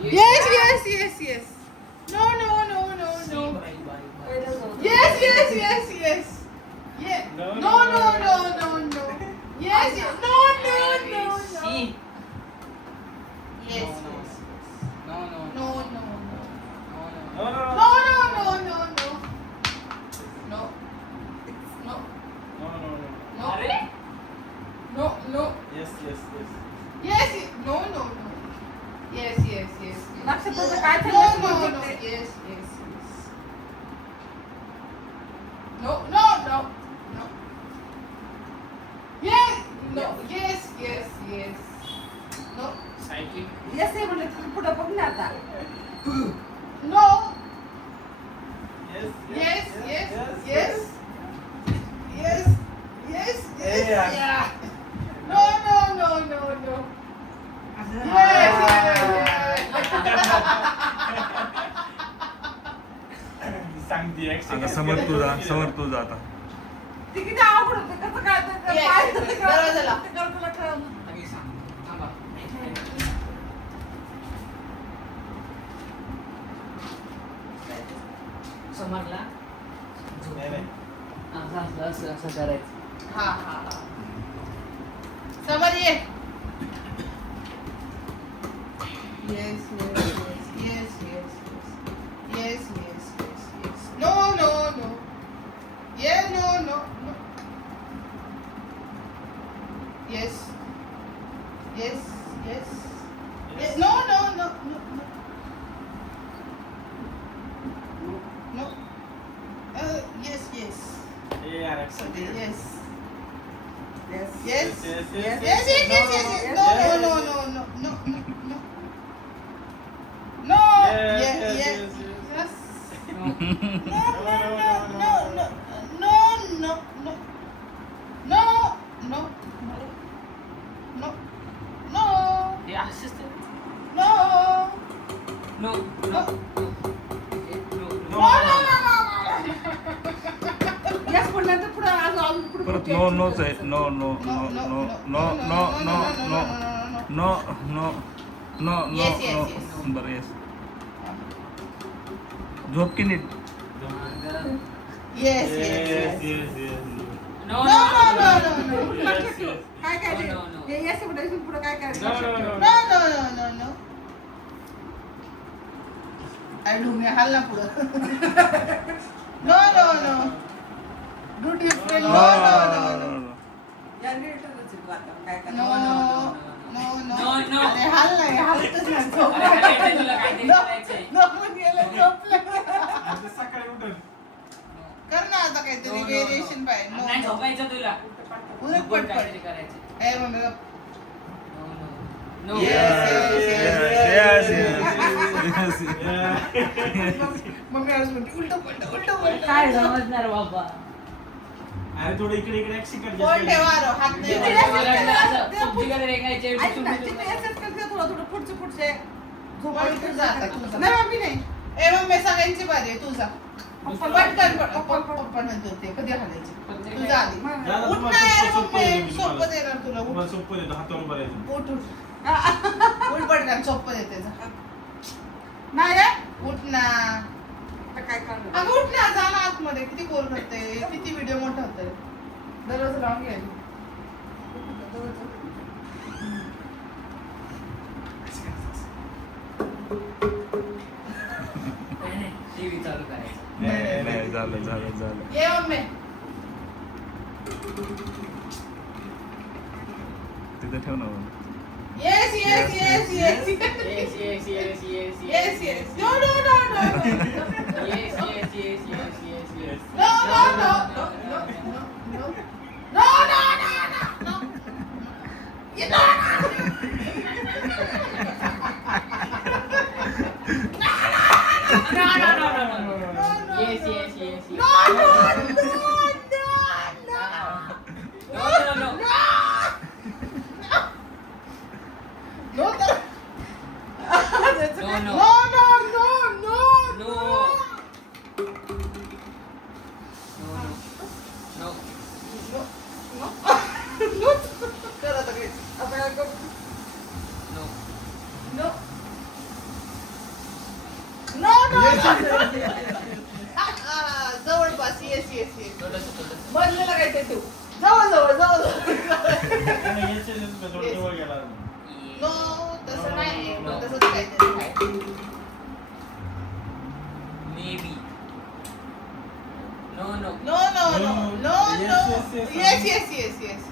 Yes, yes, yes, yes. No, no, no, no, no. Yes, yes, yes, yes. Yeah. No, no, no, no, no. Yes, yes. No, no, no, no. She. Yes, No, no, yes. no, no, No, no, no. no, no, No, no, no, no, no. No. No. No. Arre? No, no. Yes, yes, yes. Yes, yes. No, no, no. Yes, yes, yes, yes. नक्षत्राचं काय No, ठरलं no, ते no. ते- Yes, yes, yes. No, no, no, no. Yes, no. Yes, yes, yes. No, Cycling. Yes आहे म्हणलं तुम्ही पुढं बघ ना आता no. Yes, Yes, yes, yes. Yes, yes, yes. Yeah. Yeah. No, no, no, no, no. असं Yes, yes, सांगते आता समोर तुझा आता ते किती अवघड होतं कसं काय ते Yes, पाय yes, कसं yes. कळलं, दरवाजाला. ते कळलं तुला कळलं. आम्ही सांग. थांबा. समरला नाही, नाही. असं करायचं. हा, हा, हा. समोर ये. Yes, yes, yes, yes, yes, yes. Yes, yes, yes, yes. No, no, no. Yeah, no, no, no. Yes. Yes, yes. Yes. No, no, no, no, no. No. Yes, yes. ए यार, accept it. Yes. Yes. Yes. Yes, yes, Yes, yes. yes, yes, yes, yes. No, Yes. no, no, no, no, no, no. No. Yes, Yeah, yes, yeah. yes, yes. Yes. No. No, no, no, no, no, no, no, no, no, no, no, हे असंच ते. no, No, no, no, no, no, no, no. Yes म्हणल्यानंतर पुढं अजून पुढं परत पुढं no नोच आहे no no no no, no no no no no no no no no Yes, yes, no yes. बरं येस झोप की नीट Yes, yes, Yes, yes. yes, yes. No, No, no, no, no, no. Yes, yes. काय काय No, no, no. ते yes म्हणलं इथून पुढं काय No, करायचं no, no, No, no, no, no, no. I do me halla puढं. No, no, no. Do different. No, no, no, no. या रिलेटेडच आहे आता काय No, करायचं no, no. No, no. अरे हाल नाही, हालतच नाही. झोप. अरे, हालायचंय तुला काहीतरी No, करायचंय. no, पण गेलं, झोपलं. आता सकाळी उठून. कर ना आता काहीतरी No, no, no. व्हेरिएशन पाहिजे. No, नाही no. झोपायचं तुला. उलट पट काहीतरी पट. करायचं. ए मम्मी गप. No, no. No. Yes, yes yes mummy आज म्हणते उलट पलट उलट पलट. काय समजणार बाबा. अरे थोडं इकडे इकडे action कर फोन ठेवा रो, हात नाही जिथे लावायचा. yes असं करते, पबजीकडे रेंगायचे, ऐक ना, तुम्ही- जिथे येस करते थोडं थोडं पुढचे मम्मी तुझा आता, तुझा. नाही मम्मी नाही ए मम्मी सगळ्यांची बारी आहे तुझा. दुसरं- पटकन पप्पा म्हणत होते कधी हालायचे तुझा आधी दादा, उठ तुम्हाला ना यार सोपं देतो मी मम्मी तुम्हाला. सोपं देणार तुला उठ तुम्हाला सोपं देतो, हातावर उभं राहायचं. उठ उठ उठ पटकन सोपं देते जा. नाही रे. उठ ना आता काय करणार अगं उठ ना जा ना आतमध्ये किती कोल करते किती व्हिडिओ मोठा होतोय दररोज लावून घ्यायची नाही, TV चालू करायचं. नाही झालं ये मम्मी तिथे ठेव ना yes yes yes yes Yes, yes, yes, yes, yes yes no no no no Yes, yes, yes, yes, yes, yes. No no no no no no no no no ये no No, no, no, no, no, no. Yes, yes, yes, yes. No no no No, no, no. No तर No, no. No no no no No. No, no. No कर आता काय आता काय करू No. No जवळपास yes yes yes थोडंसं थोडंसं बनलेलं काय ते ठेव जवळ जवळ जवळ जवळ नाही, याचे थोडं जवळ गेला. नो तसं नाही पण तसंच काहीतरी आहे. Maybe no no no no no no Yes, no yes, yes, yes yes yes yes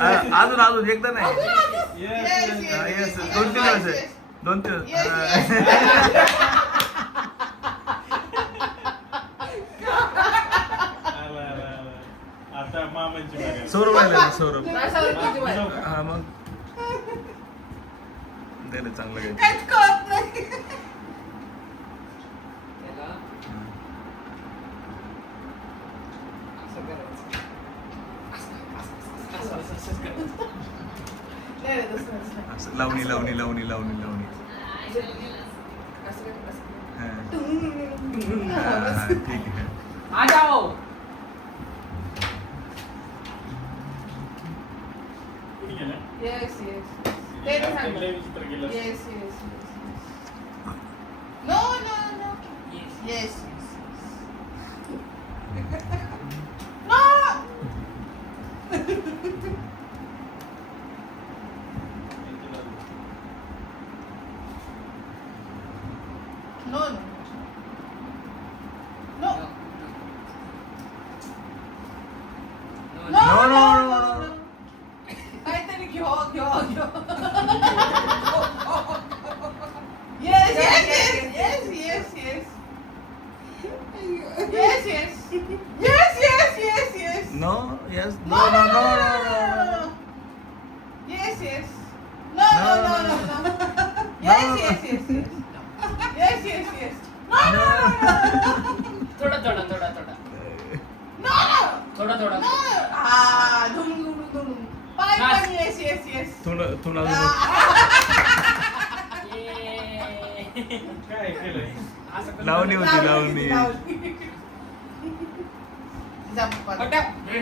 अजून अजून एकदा नाही Yes, Yes, yes, yes. Yes 2-3 वेळेस आहे 2-3 येस आला, आला, आला. आता मामांची बारी आहे. सौरभ राहिला सौरभ जाऊ का? हा मग दिलं चांगलं काही काहीच कळत नाही त्याला असं करायचं असं करायचं नाही रे, तसं नसतं. असं लावणी लावणी लावणी लावणी लावणी असं काय, असं काय. हा. हा, हा, ठीक आहे आ जाओ कुठे गेला? Yes, yes. ते नाही सांगत. लय विचित्र गेलं. Yes, yes, yes, yes. No, no, no. Yes Yes, yes, yes. No! No, no. No. No, No, no, no, no, no, no. no. काहीतरी घ्यो घ्यो घ्यो Yes, yes, yes, yes, yes, yes. Yes, yes. Yes, yes, yes, yes. No yes No, no no, no no, no no, no, no, no. Yes, yes. No, no, no, no, no. Yes, yes, yes, yes. Yes, yes, yes. No, no, no, no, no. थोडा थोडा थोडा थोडा No, no. थोडा थोडा No. Ah, धुम, धुम, धुम. पाय Yes. पण yes, yes, yes. थोडं थोडं Ah. ये काय केलंय? असं करून लावणी होती लावणी लावणी. जा पप्पा. पटा